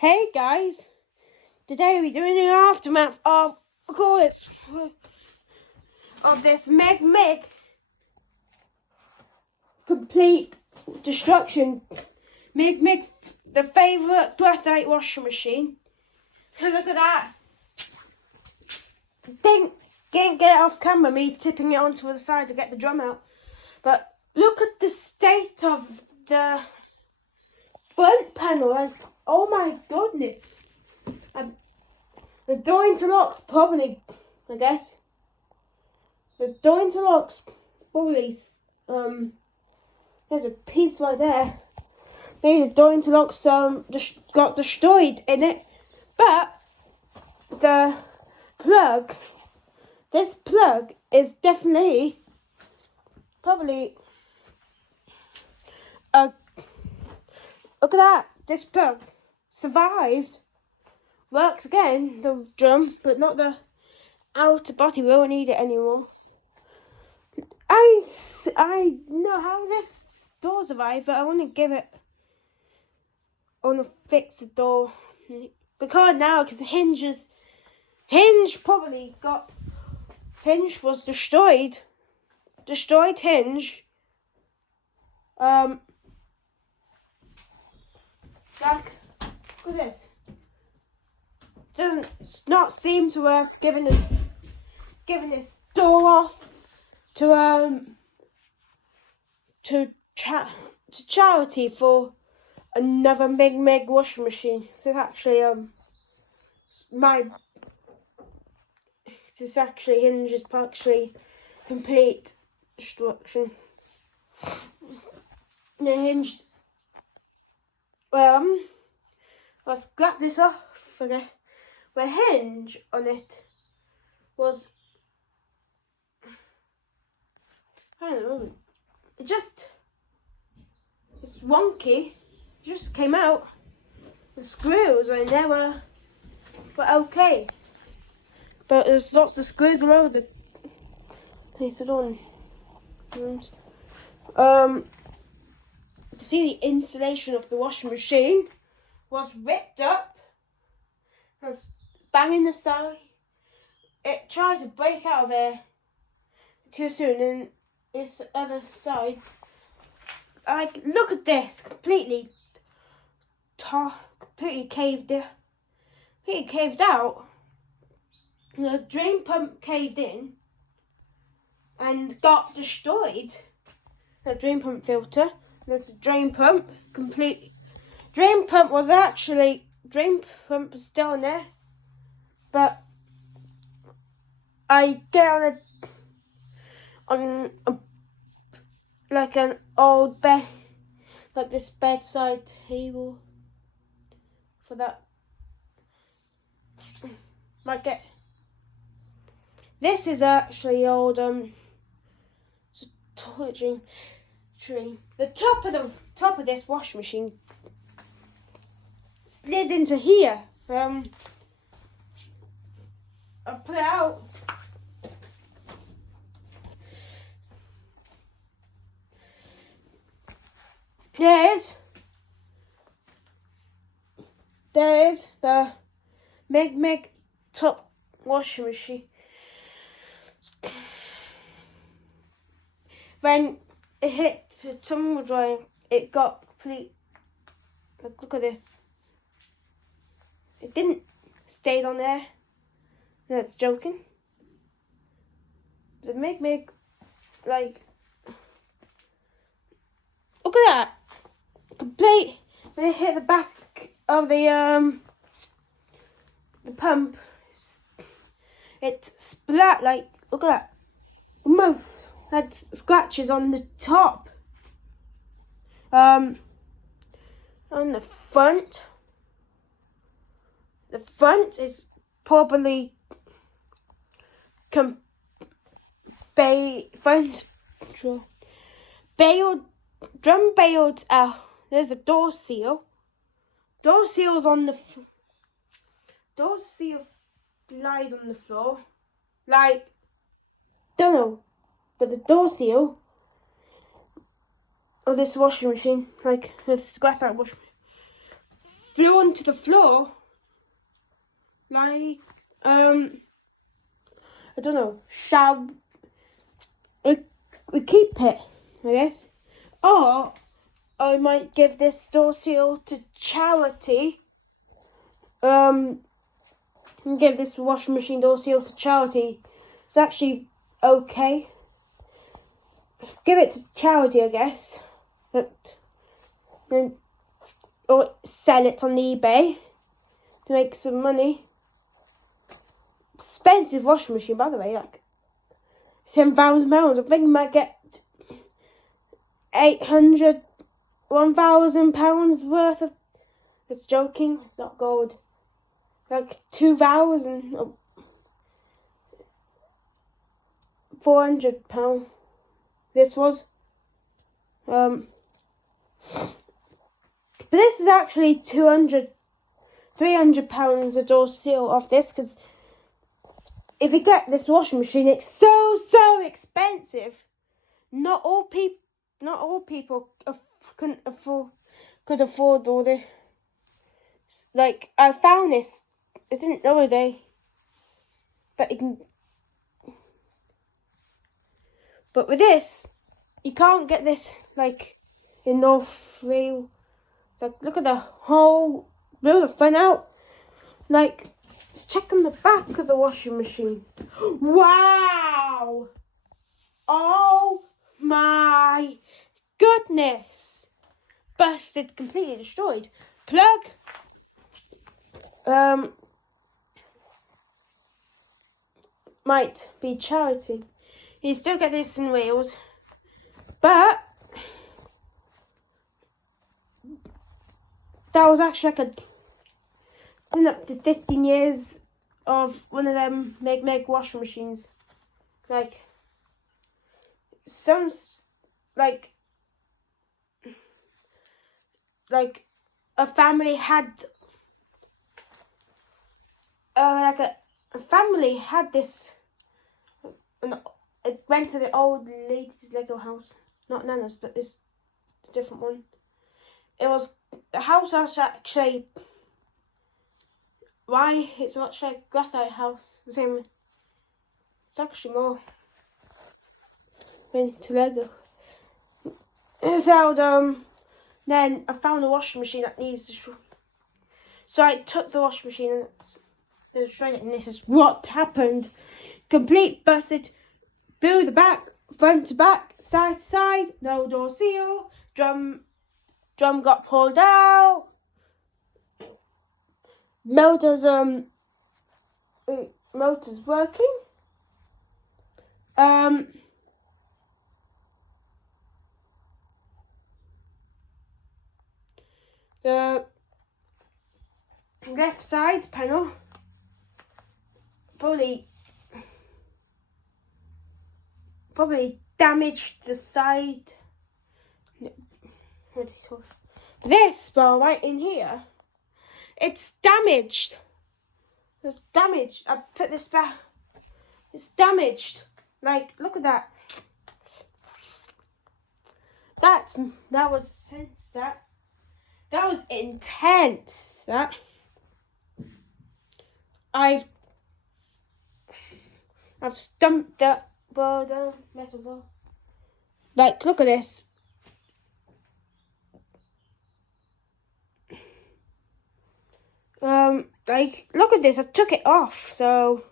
Hey guys, today we're doing an aftermath of course of this Meg complete destruction. Meg, the favourite birthday washing machine. Look at that. Didn't get it off camera, me tipping it onto the side to get the drum out. But look at the state of the front panel. Oh my goodness. The door interlocks probably, I guess. The door interlocks probably, there's a piece right there. Maybe the door interlocks just got destroyed in it. But the plug, this plug is definitely probably look at that. This plug survived. Works again, the drum, but not the outer body. We won't need it anymore. I know how this door survived, but I want to fix the door. Because now, because hinge was destroyed. Destroyed hinge. Jack, look at this. Doesn't not seem to us giving this door off to charity for another Meg washing machine. So it's actually hinges partially complete destruction. The hinge. I'll scrap this off. Okay. The hinge on it was, I don't know, it's wonky. It just came out. The screws in there were okay, but there's lots of screws all over the place. On. To see the insulation of the washing machine was ripped up. Was banging the side. It tried to break out of there too soon, and this other side. Look at this, completely caved out. The drain pump caved in and got destroyed. The drain pump filter. There's a drain pump. Drain pump was still in there, but I get on like an old bed, like this bedside table for that. Might get. This is actually old toiletry tree. The top of this washing machine slid into here. I'll put it out. There is the Meg top washing machine. When it hit the tumble dryer, it got complete. Look at this. It didn't stay on there. That's joking. The Meg, like, look at that. Complete. When it hit the back of the pump, it splat. Like, look at that. Had scratches on the top. On the front. The front is probably drum bailed out. There's a door seal. Door seal's on the door seal lies on the floor. Like, don't know, but the door seal of this washing machine, like this grass out washing machine, flew onto the floor. Like, I don't know. Shall we keep it, I guess? Or I might give this door seal to charity. And give this washing machine door seal to charity. It's actually okay. Give it to charity, I guess. Or sell it on eBay to make some money. Expensive washing machine, by the way, like £10,000. I think I might get £800, £1,000 worth of. It's joking. It's not gold. Like 2,000, £400. This was. But this is actually £300 a door seal off this, because if you get this washing machine, it's so expensive. Not all people could afford all this. Like, I found this. I didn't know they. But with this, you can't get this like in North Wales. Like, look at the whole blow the front out. Like, let's check on the back of the washing machine. Wow! Oh my goodness! Busted, completely destroyed. Plug. Might be charity. You still get this in Wales, but that was actually like up to 15 years of one of them Meg washing machines. Like, some like a family had a family had this, and it went to the old lady's Lego house, not Nana's, but this different one. It was the house that's actually why it's much like graphite house, the same. It's actually more into Lego. So then I found a washing machine that needs to. So I took the washing machine and destroyed it, and this is what happened. Complete busted. Blew the back, front to back, side to side, no door seal, drum got pulled out. Motor's working. The left side panel probably damaged the side. What do you call it? This bar right in here, it's damaged. It's damaged. I put this back. It's damaged. Like, look at that. That was that was intense. That I've stumped that bar down, metal bar. Like, look at this. Like, look at this. I took it off. So,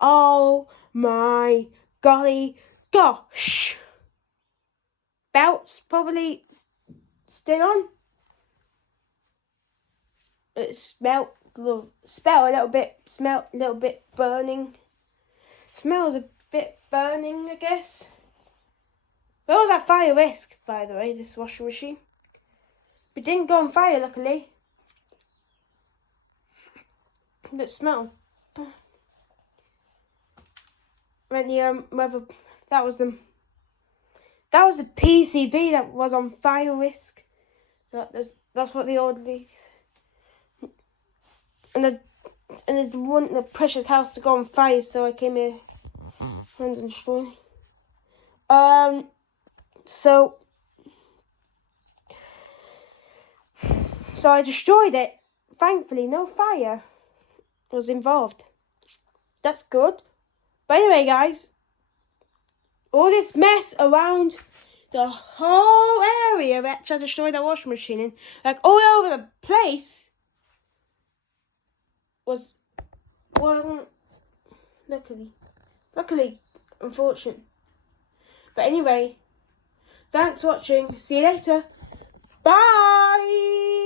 oh my golly gosh. Belt's probably still on. It smelled a little bit burning. Smells a bit burning, I guess. But it was at fire risk, by the way, this washing machine. It didn't go on fire, luckily. That smell. When the that was the PCB that was on fire risk. That's what the old leaks. And I didn't want the precious house to go on fire, so I came here and destroyed. So So I destroyed it. Thankfully, no fire was involved. That's good. But anyway, guys, all this mess around the whole area that I destroyed that washing machine in, like all over the place, was, well, luckily, unfortunate. But anyway, thanks for watching. See you later. Bye!